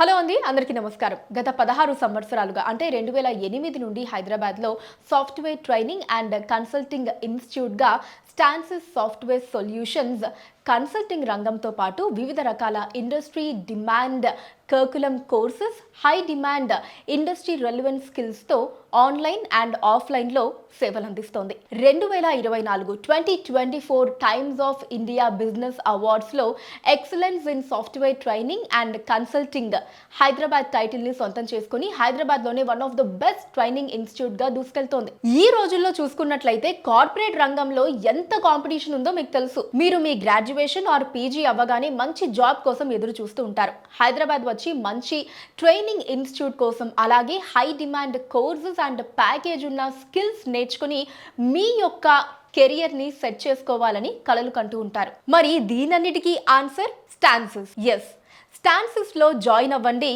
Hello అండి, అందరికీ నమస్కారం. గత 16 సంవత్సరాలుగా అంటే 2008 నుండి హైదరాబాద్లో సాఫ్ట్వేర్ ట్రైనింగ్ అండ్ కన్సల్టింగ్ ఇన్స్టిట్యూట్గా స్టాన్సిస్ సాఫ్ట్వేర్ సొల్యూషన్స్ కన్సల్టింగ్ రంగంతో పాటు వివిధ రకాల industry demand curriculum courses, high demand industry relevant స్కిల్స్తో ఆన్లైన్ అండ్ ఆఫ్లైన్లో సేవలు అందిస్తోంది. 2024 2024 టైమ్స్ ఆఫ్ ఇండియా బిజినెస్ అవార్డ్స్లో excellence in software training and consulting Hyderabad టైటిల్ని సొంతం చేసుకుని హైదరాబాద్లోనే one of the best training ఇన్స్టిట్యూట్గా దూసుకెళ్తోంది. ఈ రోజుల్లో చూసుకున్నట్లయితే కార్పొరేట్ రంగంలో ఎంత కాంపిటీషన్ ఉందో మీకు తెలుసు. మీరు మీ గ్రాడ్యుయేషన్ ఆర్ పీజీ అవ్వగానే మంచి జాబ్ కోసం ఎదురు చూస్తూ ఉంటారు. హైదరాబాద్ వచ్చి మంచి ట్రైనింగ్ ఇన్స్టిట్యూట్ కోసం, అలాగే high demand courses and package ఉన్న స్కిల్స్ నేర్చుకుని మీ యొక్క కెరియర్ని సెట్ చేసుకోవాలని కలలు కంటూ ఉంటారు. మరి దీనన్నిటికీ ఆన్సర్ స్టాన్సిస్. ఎస్, స్టాన్సిస్లో జాయిన్ అవ్వండి.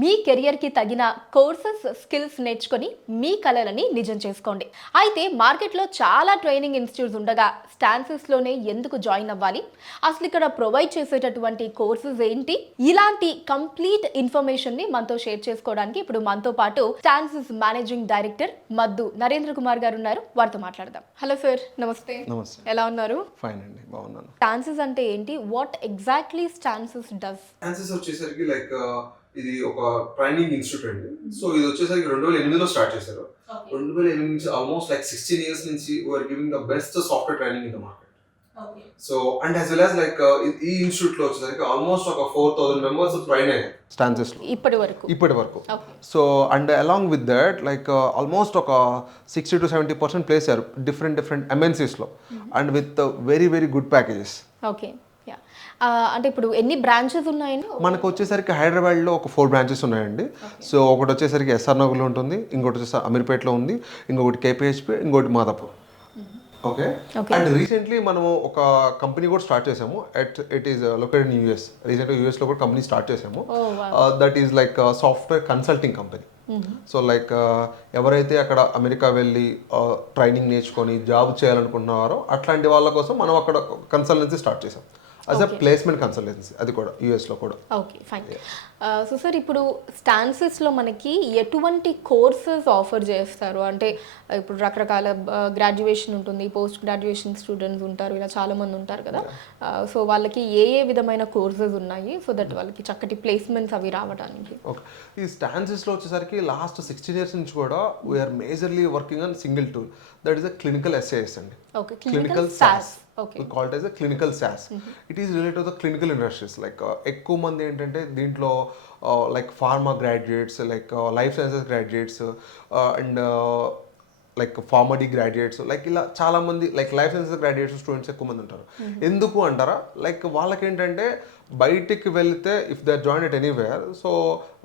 మీ కెరియర్కి తగిన కోర్సెస్, స్కిల్స్ నేర్చుకొని మీ కలలని నిజం చేసుకోండి. అయితే మార్కెట్లో చాలా ట్రైనింగ్ ఇన్స్టిట్యూట్స్ ఉండగా స్టాన్సిస్లోనే ఎందుకు జాయిన్ అవ్వాలి, అసలు ఇక్కడ ప్రొవైడ్ చేసేటటువంటి కోర్సెస్ ఏంటి, ఇలాంటి కంప్లీట్ ఇన్ఫర్మేషన్ని మనతో షేర్ చేసుకోవడానికి ఇప్పుడు మనతో పాటు స్టాన్సిస్ మేనేజింగ్ డైరెక్టర్ మద్దు నరేంద్ర కుమార్ గారు ఉన్నారు. వారితో మాట్లాడదాం. హలో సార్, నమస్తే. నమస్తే. ఎలా ఉన్నారు? ఫైన్ అండి, బాగున్నాను. స్టాన్సిస్ అంటే ఏంటి? వాట్ ఎగ్జాక్ట్లీ స్టాన్సిస్ డస్? స్టాన్సిస్ వచ్చేసరికి ఇది ఒక ట్రైనింగ్ ఇన్స్టిట్యూట్ అండి. సో ఇది వచ్చేసరికి 2008లో స్టార్ట్ చేశారు. 2008 నుంచి ఆల్మోస్ట్ 16 years నుంచి we're giving the best software training in the market. So and as well as ఈ ఇన్స్టిట్యూట్ లో వచ్చేసరికి ఆల్మోస్ట్ ఒక 4,000 members ట్రైన్ అయ్యారు స్టాన్సెస్ లో ఇప్పటి వరకు. So and along with that almost ఒక 60 to 70% ప్లేస్ అయ్యారు డిఫరెంట్ MNCs లో and with very good packages. Okay, అంటే ఇప్పుడు ఎన్ని బ్రాంచెస్ ఉన్నాయండి? మనకు వచ్చేసరికి హైదరాబాద్లో ఒక 4 branches ఉన్నాయండి. సో ఒకటి వచ్చేసరికి ఎస్ఆర్ నగర్లో ఉంటుంది, ఇంకోటి వచ్చేసి అమీర్పేటలో ఉంది, ఇంకొకటి కేపీహెచ్పి, ఇంకోటి మాదాపూర్. ఓకే. అండ్ రీసెంట్లీ మనము ఒక కంపెనీ కూడా స్టార్ట్ చేసాము. It is located in US. రీసెంట్గా యూఎస్లో కూడా కంపెనీ స్టార్ట్ చేసాము. That is software consulting company. So ఎవరైతే అక్కడ అమెరికా వెళ్ళి ట్రైనింగ్ నేర్చుకొని జాబ్ చేయాలనుకుంటున్నారో అట్లాంటి వాళ్ళ కోసం మనం అక్కడ కన్సల్టెన్సీ స్టార్ట్ చేసాం. యాజ్ అ ప్లేస్మెంట్ కన్సల్టెన్సీ, అది కూడా యూఎస్లో కూడా. Okay, fine. సో సార్, ఇప్పుడు స్టాన్సిస్లో మనకి ఎటువంటి కోర్సెస్ ఆఫర్ చేస్తారు? అంటే ఇప్పుడు రకరకాల గ్రాడ్యుయేషన్ ఉంటుంది, పోస్ట్ గ్రాడ్యుయేషన్ స్టూడెంట్స్ ఉంటారు, ఇలా చాలామంది ఉంటారు కదా. సో వాళ్ళకి ఏ విధమైన కోర్సెస్ ఉన్నాయి సో దట్ వాళ్ళకి చక్కటి ప్లేస్మెంట్స్ అవి రావడానికి? ఓకే. ఈ స్టాన్సిస్లో వచ్చేసరికి లాస్ట్ 16 years నుంచి కూడా we're majorly working on single tool, that is a clinical SAS అండి. Okay, clinical SaaS. We call it as a clinical SaaS. It is related to the clinical industries. ఎక్కువ మంది ఏంటంటే దీంట్లో pharma graduates, life sciences graduates, and pharmacy graduates, ఇలా చాలా మంది life sciences graduates students ఎక్కువ మంది ఉంటారు. ఎందుకు అంటారా, వాళ్ళకి ఏంటంటే బయటికి వెళ్తే if they are join at anywhere, so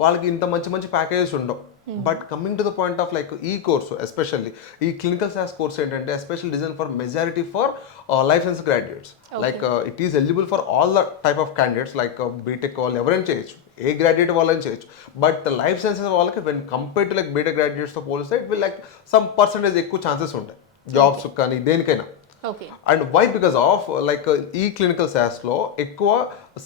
వాళ్ళకి ఇంత మంచి ప్యాకేజెస్ ఉండవు. But coming to the point of ఈ కోర్సు, ఎస్పెషల్లీ ఈ క్లినికల్ సైన్స్ కోర్స్ ఏంటంటే special design for majority for life science graduates. It is eligible for all the type of candidates, B Tech వాళ్ళు ఎవరైనా చేయొచ్చు, ఏ గ్రాడ్యుయేట్ వాళ్ళని చేయొచ్చు. బట్ లైఫ్ సైన్సెస్ వాళ్ళకి వెన్ కంపేర్ టు బీటెక్ గ్రాడ్యుయేట్స్తో పోలిస్తే ఇట్ విల్ సమ్ పర్సంటేజ్ ఎక్కువ ఛాన్సెస్ ఉంటాయి జాబ్స్ కానీ దేనికైనా. And why? బికాస్ ఆఫ్ ఈ క్లినికల్ సైన్స్లో ఎక్కువ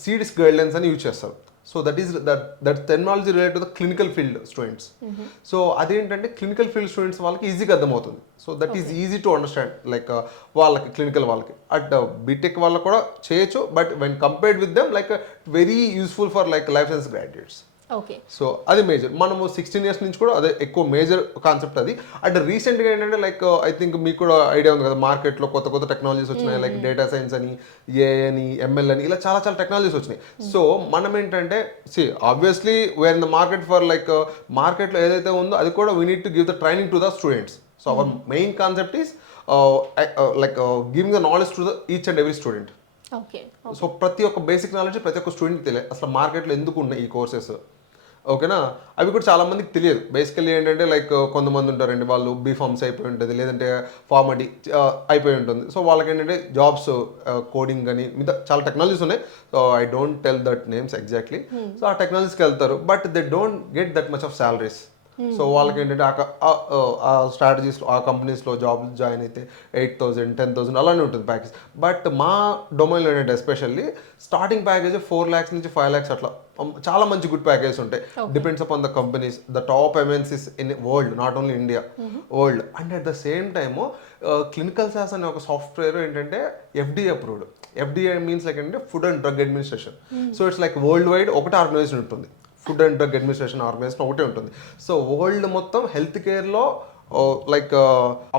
సిడిస్ గైడ్లైన్స్ అని యూజ్ చేస్తారు. So that technology related to the clinical field students. So అదేంటంటే క్లినికల్ ఫీల్డ్ స్టూడెంట్స్ వాళ్ళకి ఈజీగా అర్థమవుతుంది. So that is easy to understand వాళ్ళకి క్లినికల్ వాళ్ళకి. అట్ బీటెక్ వాళ్ళకి కూడా చేయొచ్చు, but when compared with them very useful for life science graduates. Okay. So అది మేజర్. మనము 16 years నుంచి కూడా అదే ఎక్కువ మేజర్ కాన్సెప్ట్ అది. అండ్ రీసెంట్గా ఏంటంటే ఐ థింక్ మీకు కూడా ఐడియా ఉంది కదా, మార్కెట్లో కొత్త టెక్నాలజీస్ వచ్చినాయి, డేటా సైన్స్ అని, ఏఐ అని, ఎంఎల్ అని, ఇలా చాలా టెక్నాలజీస్ వచ్చినాయి. సో మనం ఏంటంటే obviously we're in the market for మార్కెట్లో ఏదైతే ఉందో అది కూడా we need to give the training to the students. So our main concept is giving the knowledge to the each and every student. So ప్రతి ఒక్క basic knowledge ప్రతి ఒక్క స్టూడెంట్కి తెలియదు అసలు మార్కెట్లో ఎందుకు ఉన్నాయి ఈ కోర్సెస్. ఓకేనా, అవి కూడా చాలా మందికి తెలియదు. బేసికల్లీ ఏంటంటే కొంతమంది ఉంటారండి, వాళ్ళు బీఫార్మసీ అయిపోయి ఉంటుంది, లేదంటే ఫార్మడీ అయిపోయి ఉంటుంది. సో వాళ్ళకి ఏంటంటే జాబ్స్, కోడింగ్ అని మిగతా చాలా టెక్నాలజీస్ ఉన్నాయి. So I don't tell that names exactly. So ఆ టెక్నాలజీస్కి వెళ్తారు, but they don't get that much of salaries. So వాళ్ళకి ఏంటంటే ఆ స్ట్రాటజీస్లో ఆ కంపెనీస్లో జాబ్ జాయిన్ అయితే 8,000 10,000 అలానే ఉంటుంది ప్యాకేజ్. బట్ మా డొమైన్లో ఏంటంటే ఎస్పెషల్లీ స్టార్టింగ్ ప్యాకేజ్ 4 lakhs నుంచి 5 lakhs అట్లా చాలా మంచి గుడ్ ప్యాకేజ్ ఉంటాయి. Depends upon the companies, the top MNCs in world, not only India, world. And at the same time clinical SAS అనే ఒక సాఫ్ట్వేర్ ఏంటంటే FDA approved. FDA means like అంటే food and drug administration. So it's like world wide ఒకటే organization ఉంటుంది, food and drug administration organization ఒకటే ఉంటుంది. So world మొత్తం health కేర్లో like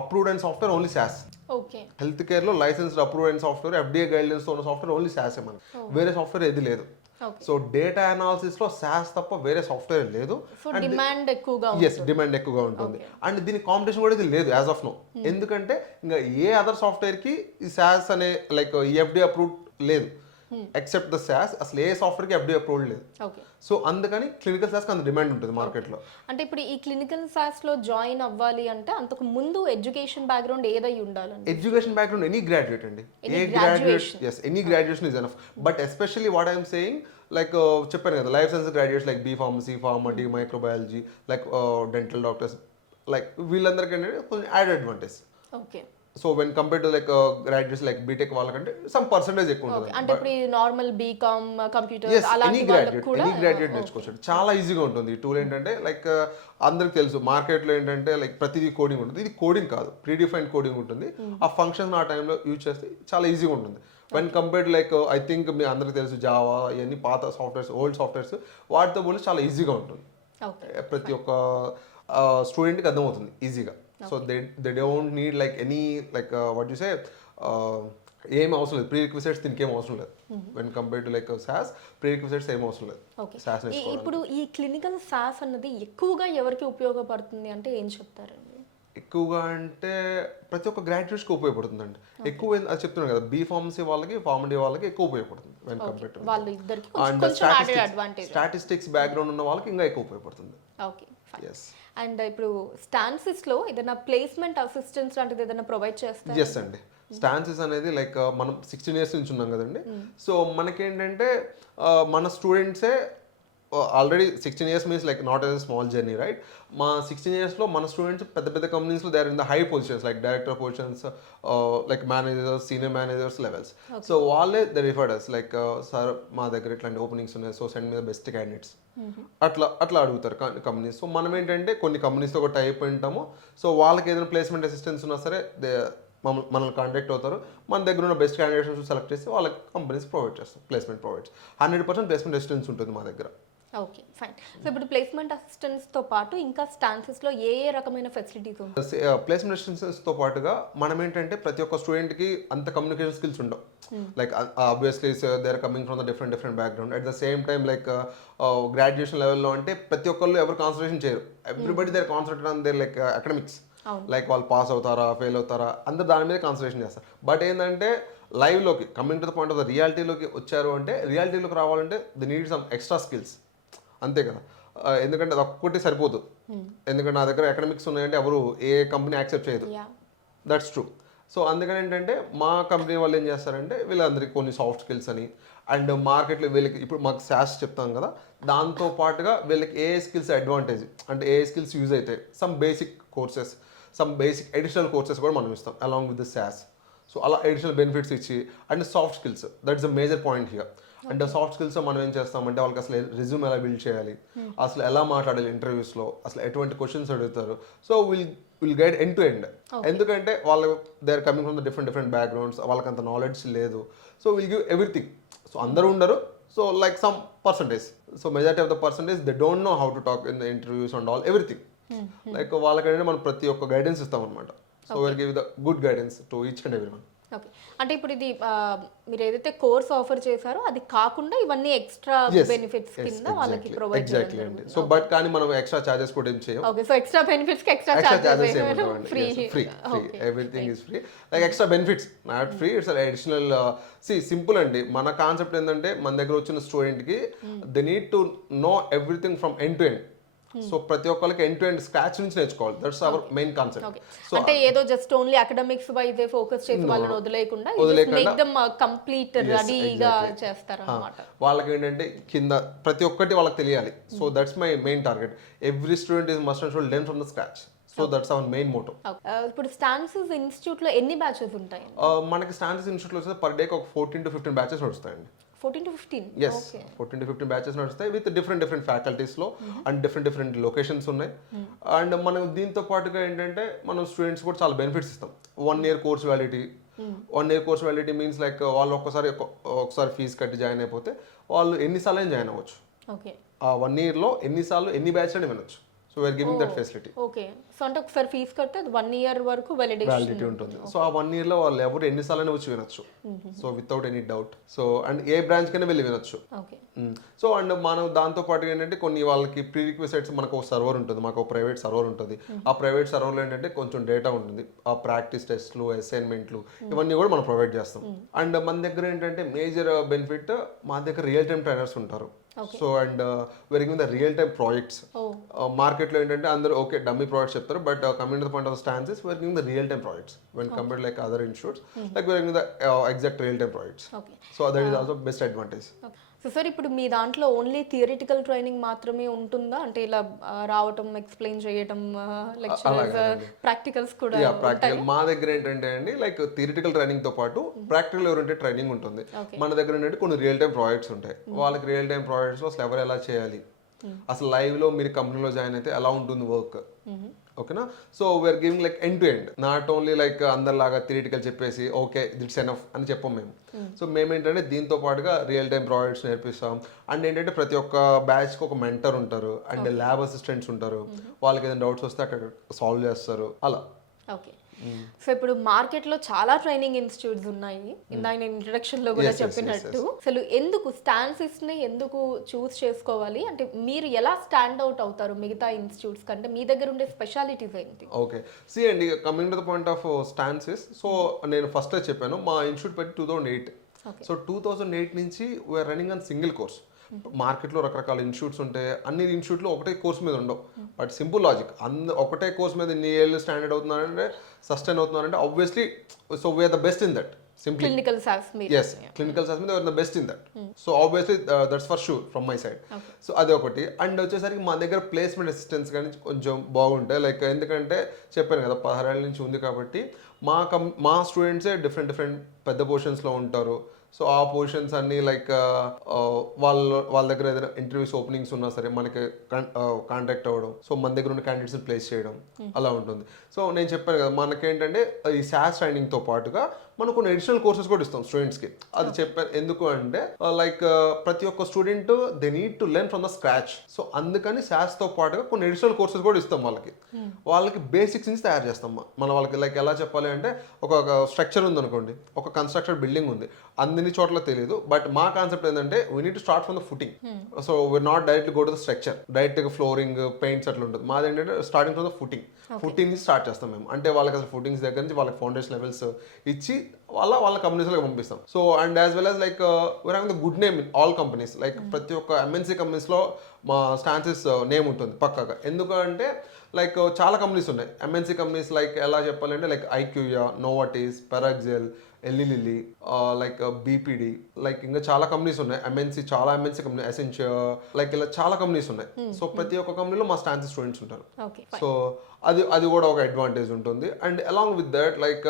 approved and software only SAS. Okay. Health కేర్లో licensed approved and software, FDA గైడ్లైన్స్తో ఉన్న software only sauce ఏమన్నా, వేరే software ఏది లేదు. సో డేటా అనాలిసిస్లో సాస్ తప్ప వేరే సాఫ్ట్వేర్ లేదు. సో డిమాండ్ ఎక్కువగా డిమాండ్ ఎక్కువగా ఉంటుంది. అండ్ దీని కాంపిటీషన్ కూడా ఇది లేదు యాజ్ ఆఫ్ నో. ఎందుకంటే ఇంకా ఏ అదర్ సాఫ్ట్వేర్కి ఈ సాస్ అనే లైక్ FDA అప్రూవ్డ్ లేదు, ఎక్సెప్ట్ ద సాస్. అసలు ఏ సాఫ్ట్వేర్కి FDA అప్రూవ్డ్ లేదు. సో అందుకని క్లినికల్ సాస్కి అంత డిమాండ్ ఉంటుంది మార్కెట్లో. అంటే ఇప్పుడు ఈ క్లినికల్ సాస్ లో జాయిన్ అవ్వాలి అంటే అంతకు ముందు ఎడ్యుకేషన్ బ్యాక్గ్రౌండ్ ఏదై ఉండాలండి? ఎడ్యుకేషన్ బ్యాక్గ్రౌండ్ ఎనీ గ్రాడ్యుయేట్ అండి, a graduate, yes any graduation is enough. But especially what I'm saying like చెప్పాను కదా, life science graduates like B Pharmacy, Pharmacy, microbiology, like dental doctors, like వీళ్ళందరికీ ఏంటంటే కొంచెం add advantage. Okay. So when compare to like graduates like BTech వాళ్ళకంటే some percentage ఎక్కువ ఉంటుంది. అంటే ఇప్పుడు normal BCom computer any graduate నేర్చుకోవచ్చు. చాలా ఈజీగా ఉంటుంది ఈ టూల్. ఏంటంటే లైక్ అందరికి తెలుసు మార్కెట్లో ఏంటంటే లైక్ ప్రతిదీ కోడింగ్ ఉంటుంది. ఇది కోడింగ్ కాదు, ప్రీడిఫైన్డ్ కోడింగ్ ఉంటుంది. ఆ ఫంక్షన్స్ ఆ టైంలో యూజ్ చేస్తే చాలా ఈజీగా ఉంటుంది. When compared like I think మీ అందరికి తెలుసు జావా, ఇవన్నీ పాత సాఫ్ట్వేర్స్, ఓల్డ్ సాఫ్ట్వేర్స్, వాటితో పోలి చాలా ఈజీగా ఉంటుంది. ప్రతి ఒక్క స్టూడెంట్కి అర్థమవుతుంది ఈజీగా. So they don't need like any like what you say ఏం అవసరం లేదు, ప్రీ రిక్విజిట్స్ దీనికి ఏం అవసరం లేదు. When compare to like sauce, pre requisites ఏం అవసరం లేదు. సాస్ ఇప్పుడు ఈ క్లినికల్ సాస్ అన్నది ఎక్కువగా ఎవరికి ఉపయోగపడుతుంది అంటే ఏం చెప్తారండి? ఎక్కువగా అంటే ప్రతి ఒక్క గ్రాడ్యుయేట్స్కి ఉపయోగపడుతుందండి. ఎక్కువ అది చెప్తున్నాను కదా, B Pharmacy వాళ్ళకి, Pharmacy వాళ్ళకి ఎక్కువ ఉపయోగపడుతుంది when compare to. And statistics background ఉన్న వాళ్ళకి ఇంకా ఎక్కువ ఉపయోగపడుతుంది. Okay, fine. అండ్ ఇప్పుడు స్టాన్సిస్ లో ఏదైనా ప్లేస్మెంట్ అసిస్టెన్స్ లాంటిది ఏదైనా ప్రొవైడ్ చేస్తారు? ఎస్ అండి. స్టాన్సిస్ అనేది లైక్ మనం 16 years నుంచి ఉన్నాం కదండి. సో మనకేంటంటే మన స్టూడెంట్సే already 16 years means like not as small journey, right? మా 16 yearsలో మన స్టూడెంట్స్ పెద్ద పెద్ద కంపెనీస్లో they are in the high positions like director positions, like managers, senior managers levels. So వాళ్ళే they referred us like sir మా దగ్గర ఇట్లాంటి ఓపెనింగ్స్ ఉన్నాయి, so send me the best candidates, అట్లా అడుగుతారు కంపెనీస్. సో మనం ఏంటంటే కొన్ని కంపెనీస్తో ఒక టైప్ ఉంటాము. సో వాళ్ళకి ఏదైనా ప్లేస్మెంట్ అసిస్టెన్స్ ఉన్నా సరే మనల్ని కాంటాక్ట్ అవుతారు. మన దగ్గర ఉన్న బెస్ట్ క్యాండిడేట్స్ సెలెక్ట్ చేసి వాళ్ళకి కంపెనీస్ ప్రొవైడ్ చేస్తాం. ప్లేస్మెంట్ ప్రొవైడ్స్ 100% ప్లేస్మెంట్ అసిస్టెన్స్ ఉంటుంది మా దగ్గర. Okay, fine. సో ఇప్పుడు ప్లేస్మెంట్ అసిస్టెంట్స్తో పాటు ఇంకా స్టాన్సెస్లో ఏ రకమైన ఫెసిలిటీస్ ఉంటాయి? ప్లేస్మెంట్ అసిస్టెన్స్తో పాటుగా మనం ఏంటంటే ప్రతి ఒక్క స్టూడెంట్కి అంత కమ్యూనికేషన్ స్కిల్స్ ఉండవు. Like obviously they are coming from the different background. At the same time like graduation లెవెల్లో అంటే ప్రతి ఒక్కళ్ళు ఎవరు కాన్సన్ట్రేషన్ చేయరు. Everybody they are concentrate on their like academics. Like వాళ్ళు పాస్ అవుతారా, ఫెయిల్ అవుతారా, అందరు దాని మీద కాన్సన్ట్రేషన్ చేస్తారు. బట్ ఏంటంటే లైవ్లోకి coming to the point of the రియాలిటీలోకి వచ్చారు అంటే, రియాలిటీలోకి రావాలంటే they need some extra skills, అంతే కదా. ఎందుకంటే అది ఒక్కటి సరిపోదు. ఎందుకంటే నా దగ్గర ఎకనామిక్స్ ఉన్నాయంటే ఎవరు ఏ కంపెనీ యాక్సెప్ట్ చేయదు. That's true. సో అందుకని ఏంటంటే మా కంపెనీ వాళ్ళు ఏం చేస్తారంటే వీళ్ళందరికీ కొన్ని సాఫ్ట్ స్కిల్స్ అని, అండ్ మార్కెట్లో వీళ్ళకి ఇప్పుడు మాకు సాస్ చెప్తాం కదా, దాంతో పాటుగా వీళ్ళకి ఏ స్కిల్స్ అడ్వాంటేజ్ అంటే ఏ స్కిల్స్ యూజ్ అయితే some basic courses, some basic additional courses కూడా మనం ఇస్తాం along with the sauce. So అలా అడిషనల్ బెనిఫిట్స్ ఇచ్చి, and soft skills that is the major point here. అంటే సాఫ్ట్ స్కిల్స్ మనం ఏం చేస్తామంటే వాళ్ళకి అసలు రెజ్యూమ్ ఎలా బిల్డ్ చేయాలి, అసలు ఎలా మాట్లాడాలి ఇంటర్వ్యూస్లో, అసలు ఎటువంటి క్వశ్చన్స్ అడుగుతారు. So will guide end to end. ఎందుకంటే వాళ్ళు they are coming from the different backgrounds, వాళ్ళకి అంత నాలెడ్జ్ లేదు. So will give everything. So అందరూ ఉండరు. So like some percentage, so majority of the percentage they don't know how to talk in the interviews and all everything. Like వాళ్ళకంటే మనం ప్రతి ఒక్క guidance ఇస్తాం అనమాట. So will give the good guidance to each and every one. Okay, అంటే ఇప్పుడు ఇది మీరు ఏదైతే కోర్స్ ఆఫర్ చేశారో అది కాకుండా ఇవన్నీ ఎక్స్ట్రా బెనిఫిట్స్ కింద వాళ్ళకి ప్రొవైడ్ ఎగ్జాక్ట్లీ అండి. సో బట్ కానీ మనం ఎక్స్ట్రా చార్జెస్ కూడా ఏం చేయం. ఓకే, సో ఎక్స్ట్రా బెనిఫిట్స్ కి extra charges free everything is free. Like extra benefits not free, it's additional. Simple అండి. మన కాన్సెప్ట్ ఏంటంటే మన దగ్గర వచ్చిన స్టూడెంట్కి they need to know everything from end to end. So ప్రతి ఒక్కరికి ఎండ్ టు ఎండ్ స్క్రాచ్ నుంచి నేర్చుకోవాలి. That's our main concept. Okay, అంటే ఏదో just only academics wise focus చేసి వాళ్ళని వదిలేయకుండా మేక్ దమ్ కంప్లీట్ రెడీగా చేస్తారు అన్నమాట. వాళ్ళకి ఏంటంటే కింద ప్రతి ఒక్కటి వాళ్ళకి తెలియాలి. So that's my main target. Every student is must and should learn from the scratch. So that's our main motto. ఇప్పుడు స్టాన్సెస్ ఇన్స్టిట్యూట్ లో ఎన్ని బ్యాచెస్ ఉంటాయి? మనకి స్టాన్సెస్ ఇన్స్టిట్యూట్లో వచ్చేసి పర్ డేకి ఒక 14 to 15 బ్యాచెస్ నడుస్తాయండి. 14 to 15? ఎస్, 14 to 15 బ్యాచెస్ నడుస్తాయి విత్ డిఫరెంట్ ఫ్యాకల్టీస్లో అండ్ డిఫరెంట్ లొకేషన్స్ ఉన్నాయి. అండ్ మనం దీంతో పాటుగా ఏంటంటే మనం స్టూడెంట్స్ కూడా చాలా బెనిఫిట్స్ ఇస్తాం. 1 year course validity. 1 year course validity means like వాళ్ళు ఒకసారి ఫీజు కట్టి జాయిన్ అయిపోతే వాళ్ళు ఎన్నిసార్లు జాయిన్ అవ్వచ్చు. ఓకే, ఆ 1 yearలో ఎన్నిసార్లు ఎన్ని బ్యాచ్ అని వినొచ్చు. So we're giving that facility. Okay, so అంటే ఒకసారి ఫీజ్ కడితే అది 1 year వరకు వ్యాలిడిటీ ఉంటుంది. సో ఆ 1 yearలో వాళ్ళు ఎవరు ఎన్నిసార్లు వచ్చి వినొచ్చు. So without any doubt. So and A branch కైనా వెళ్ళి వినొచ్చు. ఓకే, సో అండ్ మనం దాంతో పాటు ఏంటంటే కొన్ని వాళ్ళకి ప్రీ రిక్వెసైట్స్ మనకు ఒక సర్వర్ ఉంటుంది, మాకు ఒక ప్రైవేట్ సర్వర్ ఉంటుంది. ఆ ప్రైవేట్ సర్వర్లో ఏంటంటే కొంచెం డేటా ఉంటుంది. ఆ ప్రాక్టీస్ టెస్ట్లు, అసైన్మెంట్లు ఇవన్నీ కూడా మనం ప్రొవైడ్ చేస్తాం. అండ్ మన దగ్గర ఏంటంటే మేజర్ బెనిఫిట్ మా దగ్గర రియల్ టైమ్ ట్రైనర్స్ ఉంటారు. So and very giving the real time projects. మార్కెట్లో ఏంటంటే అందరూ ఓకే డమ్మీ ప్రాజెక్ట్స్ చెప్తారు, but coming to the point of స్టాన్సెస్ we're giving the real time projects when compared like other institutes, like we're giving the exact real time projects. Okay. So that is also best advantage. So sir ఇప్పుడు మీ దాంట్లో only theoretical training మాత్రమే ఉంటుందా? అంటే ఇలా రావటం, explain చేయటం, lecturers, practicals కూడా practical మా దగ్గర ఏంటంటే అండి లైక్ థియరిటికల్ ట్రైనింగ్ తో పాటు ప్రాక్టికల్ ఓరియంటెడ్ ట్రైనింగ్ ఉంటుంది. మన దగ్గర ఏంటంటే కొన్ని రియల్ టైమ్ ప్రాజెక్ట్స్ ఉంటాయి. వాళ్ళకి రియల్ టైమ్ ప్రాజెక్ట్స్ లో అసలు ఎవరు ఎలా చేయాలి, అసలు లైవ్ లో మీరు కంపెనీలో జాయిన్ అయితే ఎలా ఉంటుంది వర్క్, ఓకేనా. So we're giving like end to end, not only like అందరిలాగా థియరిటికల్ చెప్పేసి ఓకే దిట్స్ ఎనఫ్ అని చెప్పం మేము. సో మేమేంటంటే దీంతో పాటుగా రియల్ టైమ్ ప్రాజెక్ట్స్ నేర్పిస్తాం. అండ్ ఏంటంటే ప్రతి ఒక్క బ్యాచ్కి ఒక మెంటర్ ఉంటారు అండ్ ల్యాబ్ అసిస్టెంట్స్ ఉంటారు. వాళ్ళకి ఏదైనా డౌట్స్ వస్తే అక్కడ సాల్వ్ చేస్తారు అలా. ఓకే, సో ఇప్పుడు మార్కెట్ లో చాలా ట్రైనింగ్ ఇన్స్టిట్యూట్స్ ఉన్నాయి. ఇందాక నేను ఇంట్రడక్షన్ లో కూడా చెప్పినట్టు అసలు ఎందుకు స్టాన్సెస్ ని ఎందుకు చూస్ చేసుకోవాలి, అంటే మీరు ఎలా స్టాండ్ అవుట్ అవుతారు మిగతా ఇన్స్టిట్యూట్స్ కంటే? మీ దగ్గర ఉండే స్పెషాలిటీస్ ఏంటి? ఓకే, సి అండి coming to the point of స్టాన్సెస్. సో నేను ఫస్ట్ చెప్పాను మా ఇన్స్టిట్యూట్ పెట్టి 2008. సో 2008 నుంచి we're running on single course. మార్కెట్లో రకరకాల ఇన్స్టిట్యూట్స్ ఉంటాయి, అన్ని ఇన్స్టిట్యూట్లో ఒకటే కోర్స్ మీద ఉండవు. బట్ సింపుల్ లాజిక్, ఒకటే కోర్స్ మీద ఇన్ని ఏళ్ళు స్టాండర్డ్ అవుతున్నారంటే సస్టైన్ అవుతున్నారంటే obviously so we're the best in that. Simply. Clinical SaaS మీరు. Yes, clinical SaaS they are the best in that. So obviously that's for sure from my side. So అది ఒకటి. And వచ్చేసరికి మా దగ్గర placement assistance కానీ కొంచెం బాగుంటాయి. Like ఎందుకంటే చెప్పాను కదా 16 ఏళ్ళ నుంచి ఉంది కాబట్టి మా స్టూడెంట్సే డిఫరెంట్ పెద్ద పొజిషన్స్లో ఉంటారు. సో ఆ పొజిషన్స్ అన్నీ లైక్ వాళ్ళ దగ్గర ఏదైనా ఇంటర్వ్యూస్ ఓపెనింగ్స్ ఉన్నా సరే మనకి కాంటాక్ట్ అవ్వడం, సో మన దగ్గర ఉన్న క్యాండిడేట్స్ని ప్లేస్ చేయడం అలా ఉంటుంది. సో నేను చెప్పాను కదా మనకేంటంటే ఈ SaaS ట్రైనింగ్తో పాటుగా మనం కొన్ని అడిషనల్ కోర్సెస్ కూడా ఇస్తాం స్టూడెంట్స్కి. అది చెప్పాను ఎందుకు అంటే లైక్ ప్రతి ఒక్క student they need to learn from the scratch. So అందుకని SaaSతో పాటుగా కొన్ని అడిషనల్ కోర్సెస్ కూడా ఇస్తాం వాళ్ళకి బేసిక్స్ నుంచి తయారు చేస్తాం. మనం వాళ్ళకి లైక్ ఎలా చెప్పాలి అంటే ఒక స్ట్రక్చర్ ఉందనుకోండి, ఒక కన్స్ట్రక్షన్ బిల్డింగ్ ఉంది, అన్ని చోట్ల తెలియదు. బట్ మా కాన్సెప్ట్ ఏంటంటే we need to start from the footing. So we're not direct go to the structure, డైరెక్ట్గా ఫ్లోరింగ్ పెయింట్స్ అట్లా ఉంటుంది. మాది ఏంటంటే స్టార్టింగ్ ఫ్రమ్ ద ఫుటింగ్ నుంచి స్టార్ట్ చేస్తాం మేము. అంటే వాళ్ళకి అసలు ఫుటింగ్స్ దగ్గర నుంచి వాళ్ళకి ఫౌండేషన్ లెవెల్స్ ఇచ్చి వాళ్ళ కంపెనీస్లోకి పంపిస్తాం. So and as well as like we're having the good name in all companies. Like ప్రతి ఒక్క MNC కంపెనీస్లో మా స్టాన్సెస్ నేమ్ ఉంటుంది పక్కాగా. ఎందుకంటే లైక్ చాలా కంపెనీస్ ఉన్నాయి MNC కంపెనీస్. లైక్ ఎలా చెప్పాలంటే like IQVIA, Novartis, Parexel, Eli Lilly, like BPD, like ఇంకా చాలా కంపెనీస్ ఉన్నాయి. చాలా MNC కంపెనీ, ఎసెన్షియర్, లైక్ ఇలా చాలా కంపెనీస్ ఉన్నాయి. సో ప్రతి ఒక్క కంపెనీలో మా స్టాన్సెస్ స్టూడెంట్స్ ఉంటారు. సో అది కూడా ఒక అడ్వాంటేజ్ ఉంటుంది. And along with that like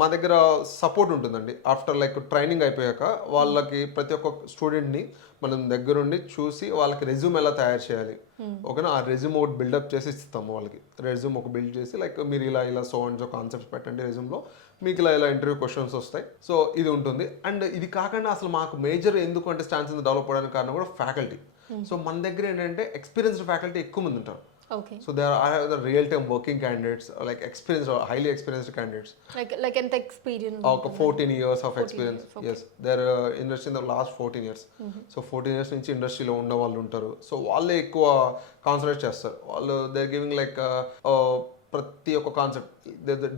మా దగ్గర సపోర్ట్ ఉంటుందండి. ఆఫ్టర్ లైక్ ట్రైనింగ్ అయిపోయాక వాళ్ళకి ప్రతి ఒక్క స్టూడెంట్ని మనం దగ్గరుండి చూసి వాళ్ళకి రెజ్యూమ్ ఎలా తయారు చేయాలి, ఓకేనా, ఆ రెజ్యూమ్ ఒకటి బిల్డప్ చేసి ఇస్తాము వాళ్ళకి. రెజ్యూమ్ ఒక బిల్డ్ చేసి లైక్ మీరు ఇలా సో అండ్ సో కాన్సెప్ట్స్ పెట్టండి రెజ్యూమ్లో, మీకు ఇలా ఇంటర్వ్యూ క్వశ్చన్స్ వస్తాయి. సో ఇది ఉంటుంది. అండ్ ఇది కాకుండా అసలు మాకు మేజర్ ఎందుకు అంటే స్టాన్సెస్ డెవలప్ అవడానికి కారణం కూడా ఫ్యాకల్టీ. సో మన దగ్గర ఏంటంటే ఎక్స్పీరియన్స్డ్ ఫ్యాకల్టీ ఎక్కువ మంది ఉంటారు. Okay. So there are the real-time working candidates, like experienced or highly experienced candidates. Like ఎంత experience? 14 years of experience. Years, okay. Yes, they're industry in the last 14 years. So 14 years నుంచి ఇండస్ట్రీలో ఉన్న వాళ్ళు ఉంటారు. So వాళ్ళే ఎక్కువ concentrate చేస్తారు. వాళ్ళు they're giving like ప్రతి ఒక్క కాన్సెప్ట్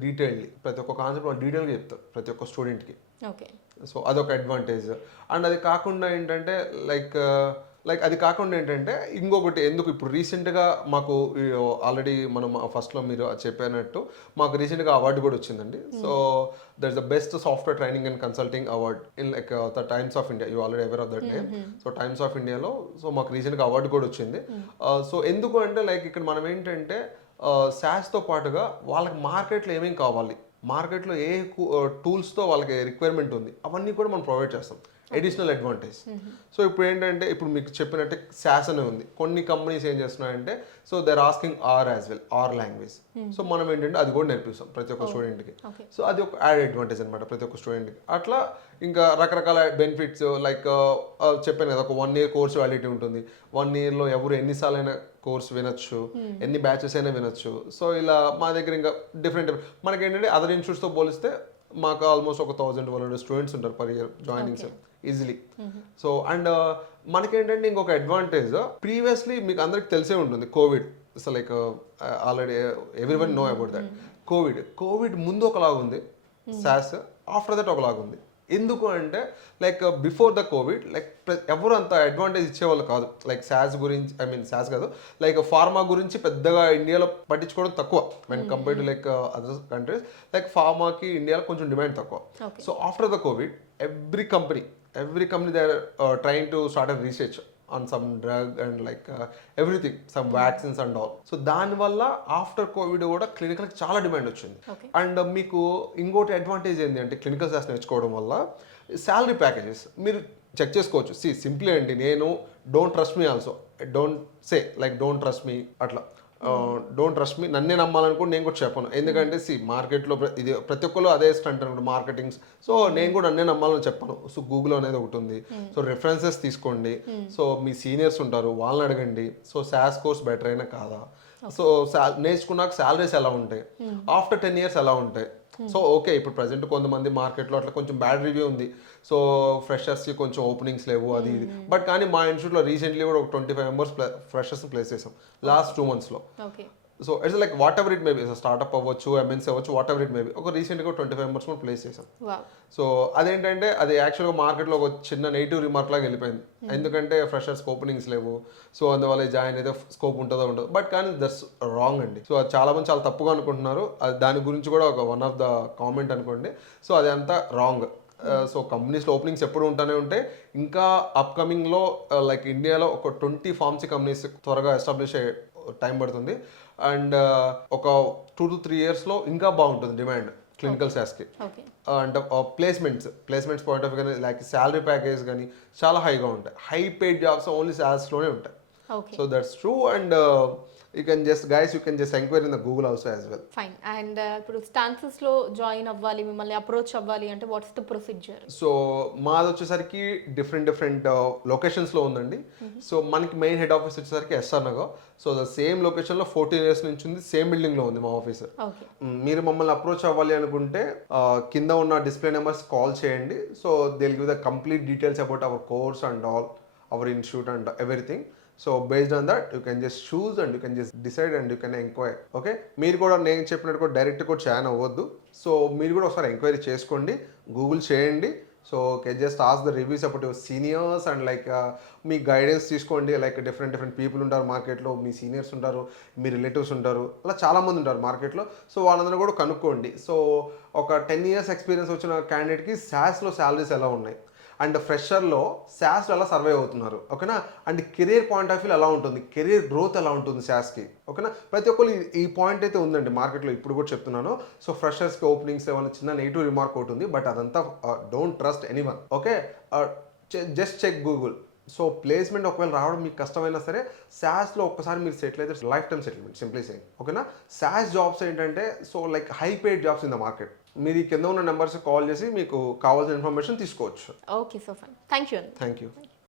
డీటెయిల్డ్లీ, ప్రతి ఒక్క కాన్సెప్ట్ వాళ్ళు డీటెయిల్గా చెప్తారు ప్రతి ఒక్క స్టూడెంట్కి. ఓకే. సో అదొక అడ్వాంటేజ్. అండ్ అది కాకుండా ఏంటంటే లైక్ లైక్ అది కాకుండా ఏంటంటే ఇంకొకటి ఎందుకు ఇప్పుడు రీసెంట్గా మాకు ఆల్రెడీ మనం ఫస్ట్లో మీరు చెప్పినట్టు మాకు రీసెంట్గా అవార్డు కూడా వచ్చిందండి. So there is the best software training and consulting award in like the Times of India. You already aware of that name. So Times of ఇండియాలో సో మాకు రీసెంట్గా అవార్డు కూడా వచ్చింది. సో ఎందుకు అంటే లైక్ ఇక్కడ మనం ఏంటంటే SaaSతో పాటుగా వాళ్ళకి మార్కెట్లో ఏమేమి కావాలి, మార్కెట్లో ఏ టూల్స్తో వాళ్ళకి రిక్వైర్మెంట్ ఉంది, అవన్నీ కూడా మనం ప్రొవైడ్ చేస్తాం. Additional advantage. సో ఇప్పుడు ఏంటంటే ఇప్పుడు మీకు చెప్పినట్టే SaaS అనే ఉంది. కొన్ని కంపెనీస్ ఏం చేస్తున్నాయంటే so they are asking R as well, R language. So మనం ఏంటంటే అది కూడా నేర్పిస్తాం ప్రతి ఒక్క స్టూడెంట్కి. సో అది ఒక యాడ్ అడ్వాంటేజ్ అనమాట ప్రతి ఒక్క స్టూడెంట్కి. అట్లా ఇంకా రకరకాల బెనిఫిట్స్ లైక్ చెప్పాను కదా, ఒక 1 year కోర్స్ వ్యాలిడిటీ ఉంటుంది. 1 yearలో ఎవరు ఎన్నిసార్లు అయినా కోర్స్ వినొచ్చు, ఎన్ని బ్యాచెస్ అయినా వినొచ్చు. సో ఇలా మా దగ్గర ఇంకా డిఫరెంట్ మనకి ఏంటంటే అదర్ ఇన్స్టిట్యూట్స్తో పోలిస్తే మాకు ఆల్మోస్ట్ ఒక 1,100 స్టూడెంట్స్ ఉంటారు per year joinings easily. So and మనకేంటంటే ఇంకొక అడ్వాంటేజ్, ప్రీవియస్లీ మీకు అందరికి తెలిసే ఉంటుంది Covid. So like already everyone know about that. Covid ముందు ఒకలాగుంది SaaS, ఆఫ్టర్ దట్ ఒకలాగుంది. ఎందుకు అంటే like before the Covid like ఎవరు అంత అడ్వాంటేజ్ ఇచ్చేవాళ్ళు కాదు లైక్ SaaS గురించి. ఐ మీన్ SaaS కాదు, లైక్ ఫార్మా గురించి పెద్దగా ఇండియాలో పట్టించుకోవడం తక్కువ when compare to like other countries. Like ఫార్మాకి ఇండియాలో కొంచెం డిమాండ్ తక్కువ. So after the covid every company they are trying to start a research on some drug and like everything, some vaccines and all. So దానివల్ల after Covid కూడా క్లినికల్కి చాలా demand వచ్చింది. And మీకు ఇంకోటి అడ్వాంటేజ్ ఏంటి అంటే క్లినికల్ SaaS నేర్చుకోవడం వల్ల శాలరీ ప్యాకేజెస్ మీరు చెక్ చేసుకోవచ్చు. సింప్లీ అండి, నేను don't trust me also, don't say like don't trust me అట్లా. డోంట్ ట్రస్ట్ మీ, నన్నే నమ్మాలనుకుంటే నేను కూడా చెప్పను. ఎందుకంటే మార్కెట్లో ఇది ప్రతి ఒక్కరు అదే స్టంట్ అనమాట, మార్కెటింగ్స్. సో నేను కూడా నన్నే నమ్మాలని చెప్పను. సో గూగుల్ అనేది ఒకటి ఉంది. సో రెఫరెన్సెస్ తీసుకోండి. సో మీ సీనియర్స్ ఉంటారు, వాళ్ళని అడగండి. సో SaaS కోర్స్ బెటర్ అయినా కాదా, సో నేర్చుకున్నాక శాలరీస్ ఎలా ఉంటాయి, ఆఫ్టర్ 10 years ఎలా ఉంటాయి. సో ఓకే, ఇప్పుడు ప్రజెంట్ కొంతమంది మార్కెట్లో అట్లా కొంచెం బ్యాడ్ రివ్యూ ఉంది. సో ఫ్రెషర్స్కి కొంచెం ఓపెనింగ్స్ లేవు అది ఇది. బట్ కానీ మా ఇన్స్టిట్యూట్లో రీసెంట్లీ కూడా ఒక 25 members ఫ్రెషర్స్ ప్లేస్ చేసాం లాస్ట్ 2 monthsలో. So it's like whatever it may be, startup అవ్వచ్చు, MNC అవ్వచ్చు, వాట్ ఎవర్ ఇట్ మేబీ. ఒక రీసెంట్గా 25 members కూడా ప్లేస్ చేసాం. సో అదేంటంటే అది యాక్చువల్గా మార్కెట్లో ఒక చిన్న నెగిటివ్ రిమార్క్ లాగా వెళ్ళిపోయింది. ఎందుకంటే ఫ్రెషర్స్కి ఓపెనింగ్స్ లేవు, సో అందువల్ల జాయిన్ అయితే స్కోప్ ఉంటుందో ఉండదు. బట్ కానీ దట్స్ రాంగ్ అండి. సో అది చాలా మంది చాలా తప్పుగా అనుకుంటున్నారు. దాని గురించి కూడా ఒక వన్ ఆఫ్ ద కామెంట్ అనుకోండి. సో అది అంతా రాంగ్. సో కంపెనీస్లో ఓపెనింగ్స్ ఎప్పుడు ఉంటూనే ఉంటాయి. ఇంకా అప్కమింగ్లో లైక్ ఇండియాలో ఒక 20 ఫార్మసీ కంపెనీస్ త్వరగా ఎస్టాబ్లిష్ అయ్యే టైం పడుతుంది. అండ్ ఒక 2 to 3 yearsలో ఇంకా బాగుంటుంది డిమాండ్ క్లినికల్ SaaSకి. అంటే ప్లేస్మెంట్స్ పాయింట్ ఆఫ్ వ్యూ కానీ లైక్ శాలరీ ప్యాకేజ్ కానీ చాలా హైగా ఉంటాయి. హై పెయిడ్ జాబ్స్ ఓన్లీ SaaSలోనే ఉంటాయి. So that's true. And you can just enquire in the Google also as well. Fine. And ఇప్పుడు స్టాన్సెస్లో జాయిన్ అవ్వాలి, మిమ్మల్ని అప్రోచ్ అవ్వాలి అంటే వాట్స్ ద ప్రొసీజర్? సో మాది వచ్చేసరికి డిఫరెంట్ లొకేషన్స్లో ఉందండి. సో మనకి మెయిన్ హెడ్ ఆఫీస్ వచ్చేసరికి SR Nagar. So the same లొకేషన్లో 14 years నుంచి ఉంది, సేమ్ బిల్డింగ్లో ఉంది మా ఆఫీస్. మీరు మమ్మల్ని అప్రోచ్ అవ్వాలి అనుకుంటే కింద ఉన్న డిస్ప్లే నెంబర్స్ కాల్ చేయండి. So they will give the complete details about our course and all, hour institute and everything. So based on that you can just choose and you can just decide and you can enquire. Okay, మీరు కూడా నేను చెప్పినట్టు కూడా direct కూడా join అవ్వద్దు. So మీరు కూడా ఒకసారి ఎంక్వైరీ చేసుకోండి, గూగుల్ చేయండి. So can just ask the reviews about your seniors and like me guidance తీసుకోండి. లైక్ డిఫరెంట్ పీపుల్ ఉంటారు మార్కెట్లో, మీ సీనియర్స్ ఉంటారు, మీ రిలేటివ్స్ ఉంటారు, అలా చాలామంది ఉంటారు మార్కెట్లో. సో వాళ్ళందరూ కూడా కనుక్కోండి. సో ఒక 10 years ఎక్స్పీరియన్స్ వచ్చిన క్యాండిడేట్కి SaaSలో శాలరీస్ ఎలా ఉన్నాయి, అండ్ ఫ్రెషర్లో SaaSలో ఎలా సర్వే అవుతున్నారు, ఓకేనా. And career point of view ఎలా ఉంటుంది, కెరీర్ గ్రోత్ ఎలా ఉంటుంది SaaSకి, ఓకేనా. ప్రతి ఒక్కరు ఈ పాయింట్ అయితే ఉందండి మార్కెట్లో, ఇప్పుడు కూడా చెప్తున్నాను. సో ఫ్రెషర్స్కి ఓపెనింగ్స్ ఏమైనా చిన్న నెగిటివ్ రిమార్క్ ఒకటి ఉంది, బట్ అదంతా don't trust anyone. Okay, just check Google. So placement ఒకవేళ రావడం మీకు కష్టమైనా సరే SaaSలో ఒక్కసారి మీరు సెటిల్ అయితే life time settlement, simply saying, ఓకేనా. SaaS జాబ్స్ ఏంటంటే so like high paid jobs in the market. మీరు కింద ఉన్న నెంబర్స్ కాల్ చేసి మీకు కావాల్సిన ఇన్ఫర్మేషన్ తీసుకోవచ్చు. Okay, so fine. Thank you.